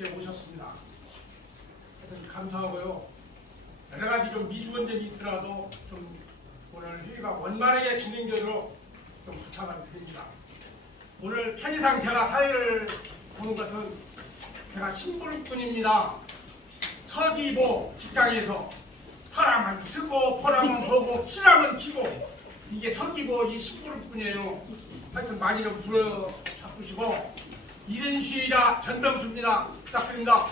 이렇게 오셨습니다. 그래서 감사하고요. 여러 가지 좀 미주원전이 있더라도 좀 오늘 회의가 원만하게 진행되도록 좀 부탁을 드립니다. 오늘 편의상 제가 사회를 보는 것은 제가 신부름꾼입니다. 서기보 직장에서 사람은 쓰고 포람은 보고 칠함은 피고 이게 서기보 이 신부름꾼이에요. 하여튼 많이 좀 불러잡으시고 이른 시위자 전명주입니다. 부탁드립니다.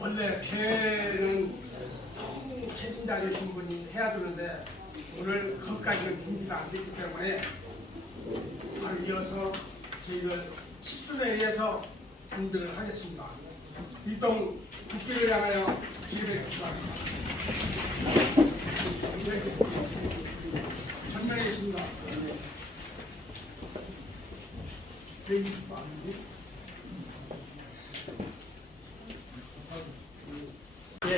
원래 개는 책임자 되신 분이 해야 되는데 오늘 그것까지는 준비가 안 됐기 때문에 바로 이어서 저희들 10분에 의해서 준비를 하겠습니다. 일동 국기를 향하여 기립해 주시기 바랍니다. 전면하겠습니다. 예,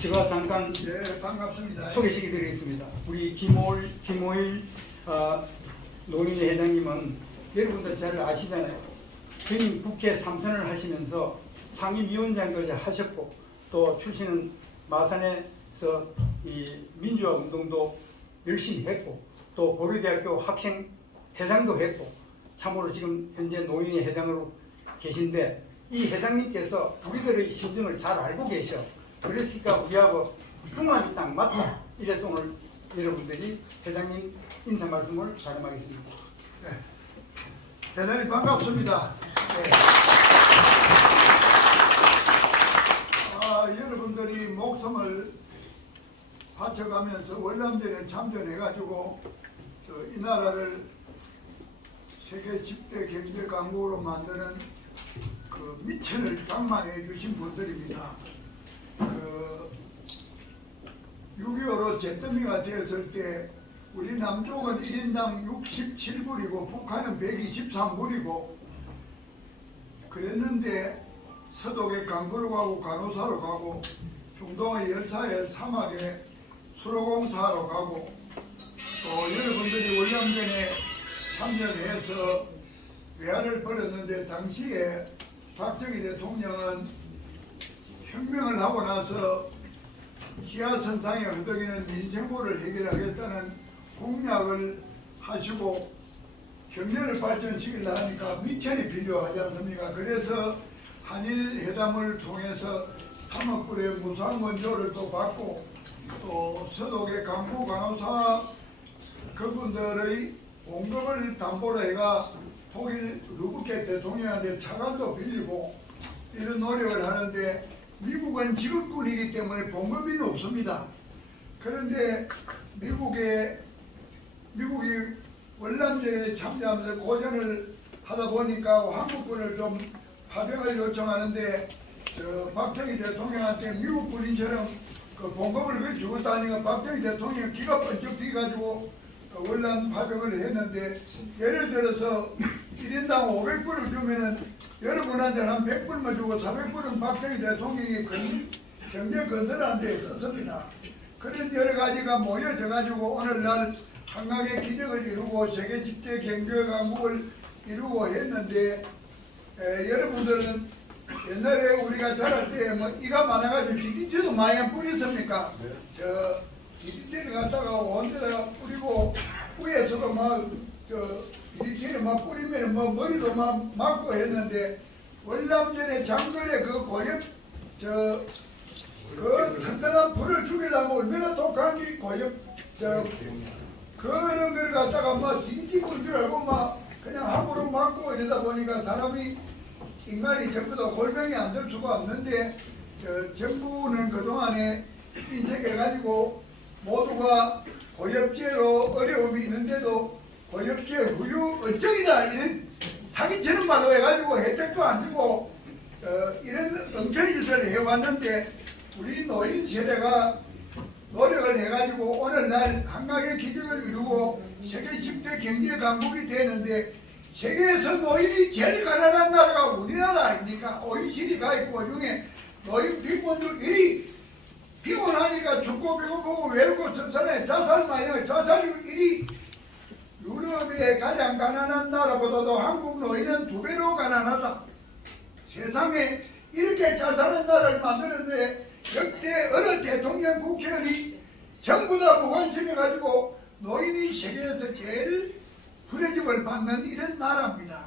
제가 잠깐 반갑습니다. 소개시켜드리겠습니다. 우리 김호일 노인회 회장님은 여러분들 잘 아시잖아요. 전임 국회 3선을 하시면서 상임위원장까지 하셨고 또 출신은 마산에서 이 민주화 운동도 열심히 했고 또 고려대학교 학생 회장도 했고 참으로 지금 현재 노인회 회장으로 계신데 이 회장님께서 우리들의 심정을 잘 알고 계셔. 그랬으니까 우리하고 흉안이 딱 맞다. 이래서 오늘 여러분들이 회장님 인사 말씀을 자금하겠습니다. 네. 대단히 반갑습니다. 네. 여러분들이 목숨을 바쳐가면서 월남전에 참전해가지고 이 나라를 세계 10대 경제 강국으로 만드는 그 미천을 장만해 주신 분들입니다. 6.25로 잿더미가 되었을 때 우리 남쪽은 1인당 67불이고 북한은 123불이고 그랬는데 서독에 강부로 가고 간호사로 가고 중동의 열사의 사막에 수로공사로 가고 또 여러분들이 월남전에 참여해서 외화를 벌였는데 당시에 박정희 대통령은 혁명을 하고 나서 기아선상에 허덕이는 민생고를 해결하겠다는 공약을 하시고 경제를 발전시키려 하니까 미천이 필요하지 않습니까? 그래서 한일회담을 통해서 3억 불의 무상 원조를 또 받고 또 서독의 강부 간호사 그분들의 공급을 담보로 해가 독일 루브케 대통령한테 차관도 빌리고 이런 노력을 하는데 미국은 지급군이기 때문에 봉급이 높습니다. 그런데 미국이 월남전에 참여하면서 고전을 하다 보니까 한국군을 좀 파병을 요청하는데 박정희 대통령한테 미국 군인처럼 그 봉급을 왜 주겠다니까 박정희 대통령이 기가 번쩍 뛰어가지고 월남 파병을 했는데 예를 들어서 1인당 500불을 주면은 여러분한테는 한 100불만 주고 400불은 박정희 대통령이 경제 건설하는 데 썼습니다. 그런 여러 가지가 모여져 가지고 오늘날 한강의 기적을 이루고 세계 10대 경제 강국을 이루고 했는데 여러분들은 옛날에 우리가 자랄 때 뭐 이가 많아가지고 DDT도 많이 뿌렸습니까? DDT를 갖다가 온데다가 뿌리고 위에서도 막 DDT를 막 뿌리면 뭐 머리도 막 맞고 했는데 월남전에 장거리에 그 고엽 그 튼튼한 불을 죽이려고 얼마나 독한 게 고엽 그런 걸 갖다가 막 DDT인 줄 알고 막 그냥 함부로 맞고 이러다 보니까 사람이 인간이 전부 다 골병이 안 될 수가 없는데 정부는 그동안에 인색해가지고 모두가 고엽제로 어려움이 있는데도 고엽제 후유 어쩌이다 이런 사기처럼 말로 해가지고 혜택도 안 주고 이런 엉터리 짓을 해왔는데 우리 노인 세대가 노력을 해가지고 오늘날 한강의 기적을 이루고 세계 10대 경제 강국이 되는데 세계에서 노인이 제일 가난한 나라가 우리나라 아닙니까? OECD가 있고 그중에 노인 빈곤율 1위 피곤하니까 죽고 배고프고 외롭고 선선해 자살 많이 자살률 1위 유럽의 가장 가난한 나라보다도 한국 노인은 2배로 가난하다. 세상에 이렇게 잘 사는 나라를 만드는데 역대 어느 대통령 국회의원이 전부 다 무관심해가지고 노인이 세계에서 제일 부대접을 받는 이런 나라입니다.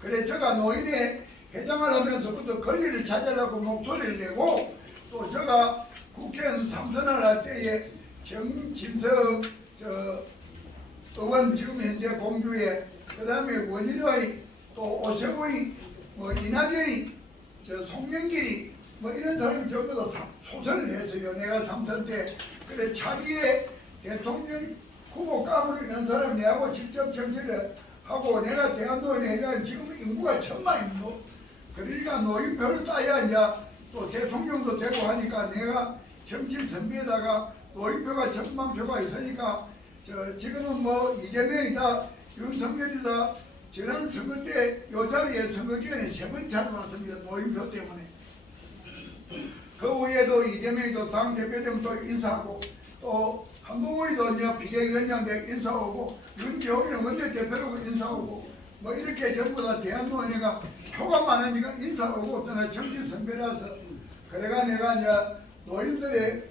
그래 제가 노인의 회장을 하면서부터 권리를 찾으려고 목소리를 내고 또 제가 국회의원 3선을 할 때에 정진석 의원 지금 현재 공주에 그 다음에 원희룡이 또 오세훈이 뭐 이낙연이 송영길이 뭐 이런 사람이 전부 다 소설을 했어요. 내가 3선 때. 그래 차기에 대통령 후보 까물이 난 사람 내하고 직접 정치를 하고 내가 대한노인회장은 지금 인구가 1000만입니다. 그러니까 노인표를 따야 이제 또 대통령도 되고 하니까 내가 정치 선비에다가 노인표가 1000만 표가 있으니까 지금은 뭐 이재명이다 윤석열이다 지난 선거 때 요 자리에 선거 기간에 3번 찾아왔습니다. 노인표 때문에. 그 외에도 이재명이도 당대표되면 또 인사하고 또 한동훈이도 이제 비대위원장 돼 인사하고 윤기홍이는 원내대표라고 인사하고 뭐 이렇게 전부 다 대한노인회가 표가 많으니까 인사하고 또 정치 선배라서 그래가 내가 이제 노인들의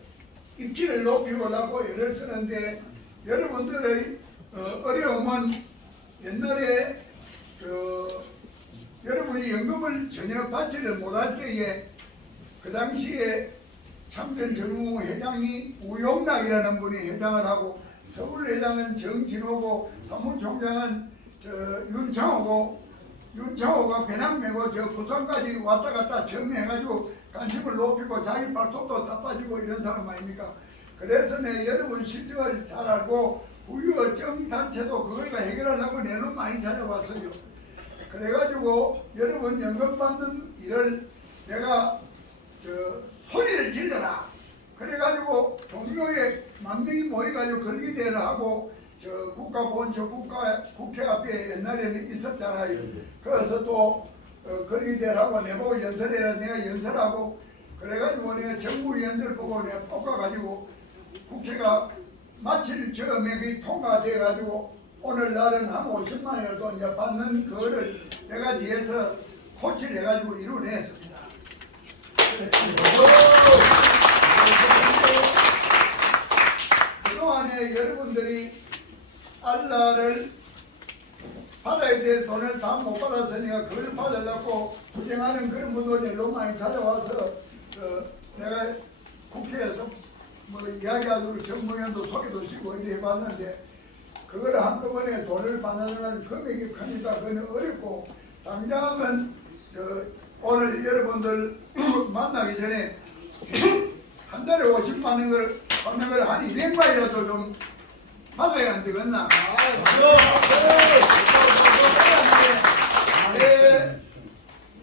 입지를 높이고라고 애를 쓰는데 여러분들의 어려움은 옛날에 여러분이 연금을 전혀 받지를 못할 때에 그 당시에 참전 정무 회장이 우용락이라는 분이 회장을 하고 서울회장은 정진호고 사무총장은 윤창호가 배낭 메고 부산까지 왔다 갔다 정리해가지고 관심을 높이고 자기 발톱도 닦아주고 이런 사람 아닙니까? 그래서 내 여러분 실정을 잘 알고 후유어정 단체도 그거가 해결하려고 내놓 많이 찾아왔어요. 그래가지고 여러분 연금 받는 일을 내가 소리를 질러라. 그래가지고 종로에 10,000명이 모여가지고 걸기대회를 하고 국가본초 국회 앞에 옛날에는 있었잖아요. 그래서 또 걸기대회를 하고 내보고 연설해라. 내가 연설하고 그래가지고 내가 정부위원들 보고 내가 볶아가지고 국회가 마칠 즈음에 통과돼가지고 오늘날은 한 50만이라도 이제 받는 그거를 내가 뒤에서 코치해가지고 이루어냈습니다. 그동안에 여러분들이 알라를 받아야 될 돈을 다 못 받았으니까 그걸 받으려고 투쟁하는 그런 분들이 너무 많이 찾아와서 내가 국회에서 뭐 이야기하도록 정무위원도 소개도 시고 이렇게 해봤는데 그걸 한꺼번에 돈을 받는 금액이 크니까 그건 어렵고 당장은 오늘 여러분들 만나기 전에 한 달에 50만 원을 받는 걸 한 200만이라도 좀 받아야 안 되겠나?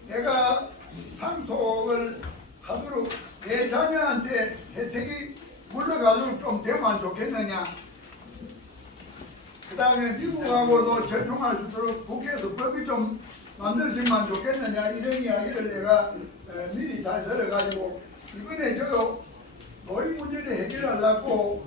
내가 상속을 하도록 내 자녀한테 혜택이 물러가도록 좀 되면 좋겠느냐? 그 다음에 미국하고도 절충할 수 있도록 국회에서 법이 좀 만들어지면 좋겠느냐 이런 이야기를 내가 미리 잘 들어가지고 이번에 저 노인 문제를 해결하려고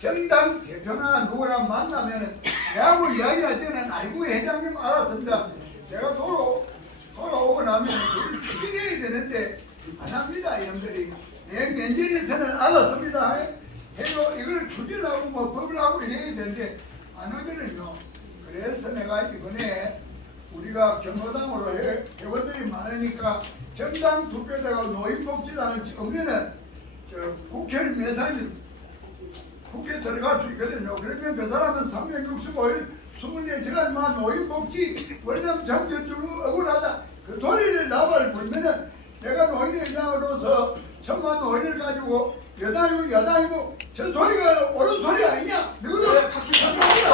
정당 대표나 누구나 만나면 내하고 이야기할 때는 아이고 회장님 알았습니다. 내가 돌아오고 나면 그걸 추진해야 되는데 안 합니다. 이놈들이 내 면전에서는 알았습니다. 해도 이걸 추진하고 뭐 법을 하고 이래야 되는데 안 하거든요. 그래서 내가 이번에 우리가 경로당으로 회원들이 많으니까 정당 투표자가 노인복지단을 오면은 국회를 매사일 국회 들어갈 수 있거든요. 그러면 그 사람은 365일 24시간만 노인복지 원점 장전주로 억울하다. 그 도리를 나발 불면은 내가 노인회장으로서 1000만 노인을 가지고 여당이고 저 소리가 옳은 소리 아니냐? 누구도 박수 쳐주세요.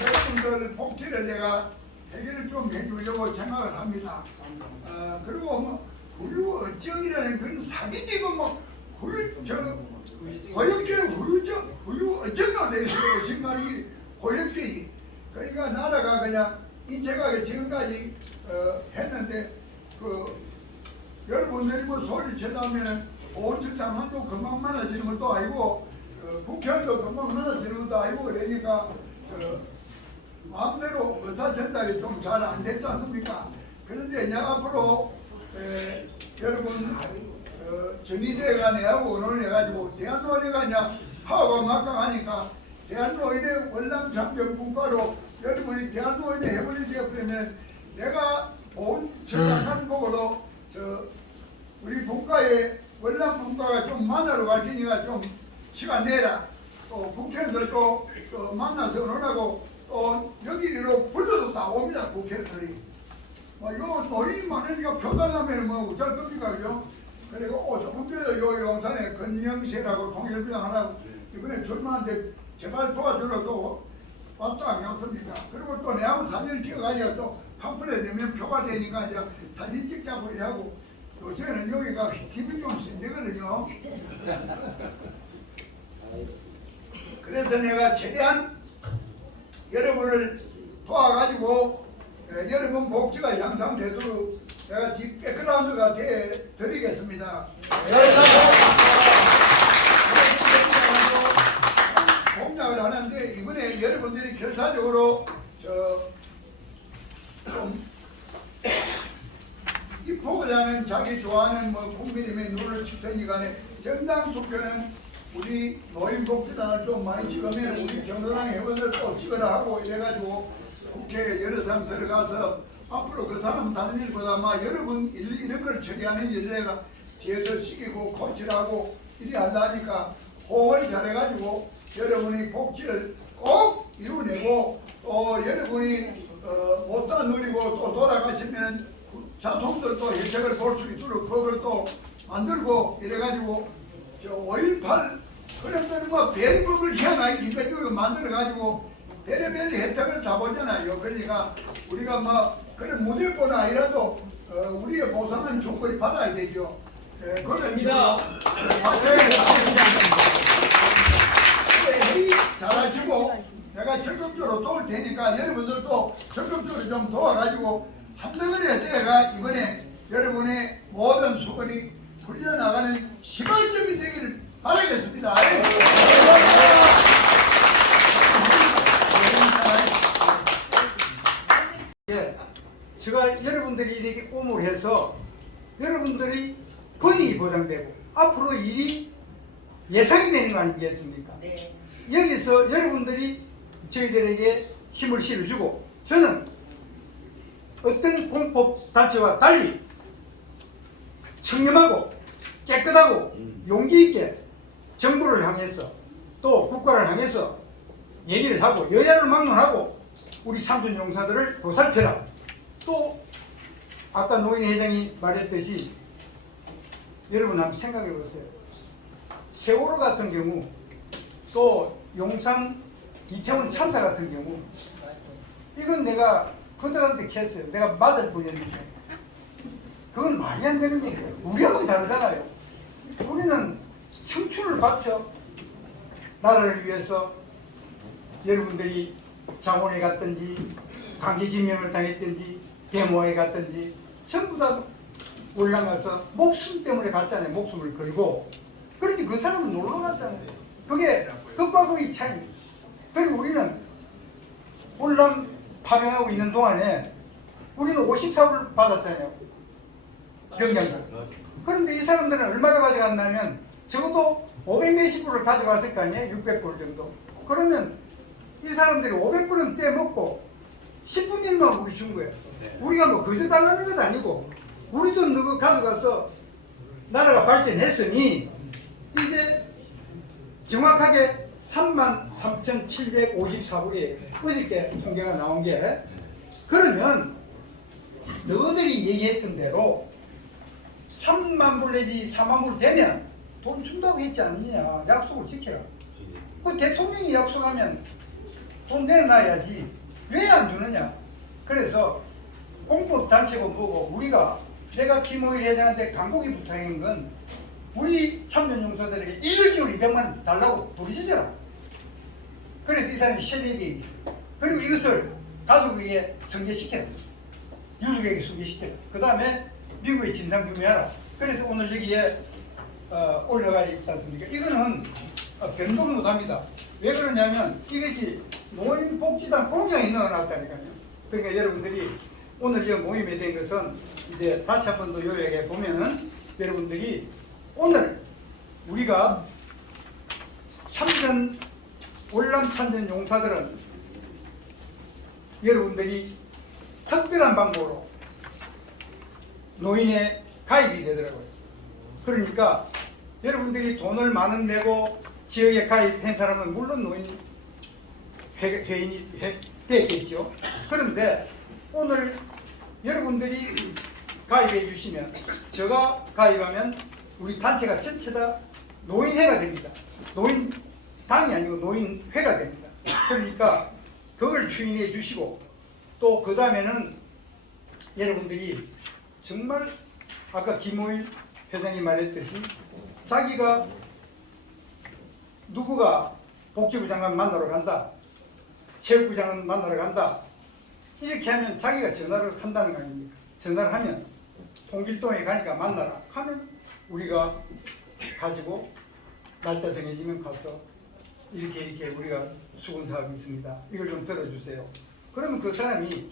여러분들 복지를 내가 해결을 좀 해주려고 생각을 합니다. 그리고 뭐 후유어정이라는 그런 사기지고 뭐 고역죄 후유어정이 되어있어요. 정말 고역죄지. 그러니까 나라가 그냥 인체가게 지금까지 했는데 여러분들이 뭐 소리 쳐다보면은 보훈처 장관도 금방 많아지는 것도 아니고 국회의원도 금방 무너지는 것도 아니고 그러니까 마음대로 의사 전달이 좀 잘 안 됐지 않습니까? 그런데 이제 앞으로 여러분 전의대가 내하고 의논을 해가지고 대한노래가 이제 파워가 막강하니까 대한노래 월남 장병 분과로 여러분이 대한노래 해버리 되어버리면 내가 본 전략한 보고도 우리 분과에 월남 분과가 좀 만나러 갈 테니까 좀 시간 내라. 또 국회의원들도 만나서 의논하고 또 여기로 불러도 다 옵니다. 국회의원들이. 요 노인이 많으니까 표 달라면 뭐 어쩔 겁니까, 그죠? 그리고 조금 전에 요 용산에 건영세라고 통일부장 하라고 이번에 출마하는데 제발 도와주러도 왔다 안 갔습니까? 그리고 또 내하고 사진을 찍어가지고 또 팜플에 내면 표가 되니까 이제 사진 찍자고 이러고 요새는 여기가 힘이 좀 센데거든요. 그래서 내가 최대한 여러분을 도와가지고 여러분 복지가 향상되도록 내가 백그라운드가 되드리겠습니다. 공약을 하는데 이번에 여러분들이 결사적으로 좀 입후보자는 자기 좋아하는 뭐 국민의힘에 눈을 치든지 간에 정당 투표는 우리 노인복지단을 좀 많이 찍으면 우리 경로당 회원들 또 찍으라 하고 이래가지고 국회에 여러 사람 들어가서 앞으로 그 사람 다른 일보다 아마 여러분 이런 걸 처리하는 일내가 뒤에서 시키고 코치하고 이리 한다니까 호응을 잘해가지고 여러분이 복지를 꼭 이루어내고 또 여러분이 못다 누리고 또 돌아가시면 자손들도 혜택을 볼 수 있도록 그걸 또 만들고 이래가지고 5.18 그러면 뭐 별법을 희한하게 기껏 만들어가지고 별의별 혜택을 다 보잖아요. 그러니까 우리가 뭐 그런 무조건 아니라도 우리의 보상은 충분히 받아야 되죠. 그런 식으로 회의 잘하시고 내가 적극적으로 도울 테니까 여러분들도 적극적으로 좀 도와가지고 한꺼번에 내가 이번에 여러분의 모든 수건이 풀려나가는 시발점이 되기를 바라겠습니다. 예, 제가 여러분들이 이렇게 꼼을 해서 여러분들이 권익이 보장되고 앞으로 일이 예상이 되는 거 아니겠습니까? 네. 여기서 여러분들이 저희들에게 힘을 실어주고 저는 어떤 공법단체와 달리 청렴하고 깨끗하고 용기 있게 정부를 향해서 또 국가를 향해서 얘기를 하고 여야를 막론하고 우리 참전용사들을 보살펴라. 또 아까 노인 회장이 말했듯이 여러분 한번 생각해 보세요. 세월호 같은 경우 또 용산 이태원 참사 같은 경우 이건 내가 그들한테 했어요. 내가 맞을 뻔했는데 그건 말이 안 되는 얘기예요. 우리하고는 다르잖아요. 우리는 청춘을 바쳐 나라를 위해서 여러분들이 장원에 갔든지 강제징용을 당했든지 데모에 갔든지 전부 다 올라가서 목숨 때문에 갔잖아요. 목숨을 걸고. 그런데 그 사람은 놀러 갔잖아요. 그게 극과 극의 차이입니다. 그리고 우리는 올람 파병하고 있는 동안에 우리는 54불 받았잖아요. 병장들. 그런데 이 사람들은 얼마나 가져갔냐면 적어도 500몇십 불을 가져갔을 거 아니에요? 600불 정도. 그러면 이 사람들이 500불은 떼먹고 10분 일만 우리 준 거예요. 우리가 뭐 그저 달라는 건 아니고 우리 돈 넣고 가져가서 나라가 발전했으니 이게 정확하게 33,754불이 어저께 통계가 나온 게 그러면 너희들이 얘기했던 대로 3만 불 내지 4만 불 되면 돈 준다고 했지 않느냐. 약속을 지키라. 그 대통령이 약속하면 돈 내놔야지 왜 안 주느냐. 그래서 공법단체고 뭐고 우리가 내가 김호일 회장한테 간곡히 부탁한 건 우리 참전용사들에게 일주일 200만 원 달라고 부르시더라. 그래서 이 사람이 세대에 있어요. 그리고 이것을 가족에게 승계시켜라. 유족에게 승계시켜라. 그 다음에 미국에 진상규명하라. 그래서 오늘 여기에 올라가 있지 않습니까? 이거는 변동 못합니다. 왜 그러냐면 이것이 노인복지단 공장에 넣어놨다니까요. 그러니까 여러분들이 오늘 이 모임에 된 것은 이제 다시 한 번 더 요약해 보면은 여러분들이 오늘 우리가 참전 월남 참전 용사들은 여러분들이 특별한 방법으로 노인에 가입이 되더라고요. 그러니까 여러분들이 돈을 많은 내고 지역에 가입한 사람은 물론 노인 회인이 되겠죠. 그런데 오늘 여러분들이 가입해 주시면, 제가 가입하면 우리 단체가 전체 다 노인회가 됩니다. 노인당이 아니고 노인회가 됩니다. 그러니까 그걸 추인해 주시고, 또 그 다음에는 여러분들이 정말 아까 김호일 회장이 말했듯이 자기가 누구가 복지부 장관 만나러 간다, 체육부 장관 만나러 간다, 이렇게 하면 자기가 전화를 한다는 거 아닙니까? 전화를 하면 통길동에 가니까 만나라 하면 우리가 가지고 날짜 정해지면 가서 이렇게 우리가 수군 사업이 있습니다. 이걸 좀 들어주세요. 그러면 그 사람이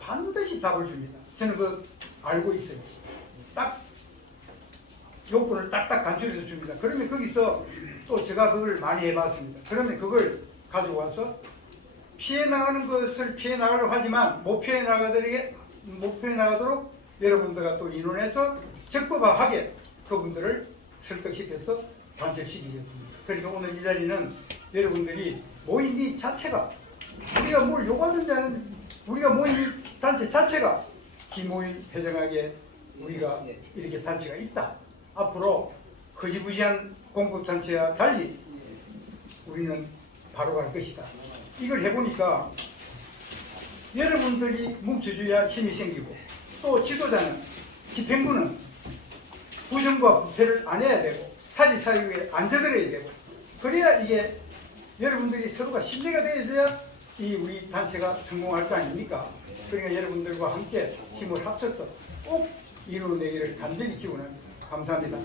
반드시 답을 줍니다. 저는 그거 알고 있어요. 딱 요건을 딱딱 간추려서 줍니다. 그러면 거기서 또 제가 그걸 많이 해봤습니다. 그러면 그걸 가지고 와서 피해 나가는 것을 피해 나가려고 하지만 못 피해 나가도록 여러분들과 또 인원해서 적법하게 그분들을 설득시켜서 단절시키겠습니다. 그러니까 오늘 이 자리는 여러분들이 모임 이 자체가 우리가 뭘 요구하든지 하는, 우리가 모임 이 단체 자체가 김호일 회장에게 우리가 이렇게 단체가 있다. 앞으로 허지부지한 공급단체와 달리 우리는 바로 갈 것이다. 이걸 해보니까 여러분들이 뭉쳐줘야 힘이 생기고, 또 지도자는, 집행부는 부정과 부패를 안 해야 되고 사리사욕에 안 져들어야 되고, 그래야 이게 여러분들이 서로가 신뢰가 되어야 이 우리 단체가 성공할 거 아닙니까? 그러니까 여러분들과 함께 힘을 합쳐서 꼭 이루어내기를 간절히 기원합니다. 감사합니다.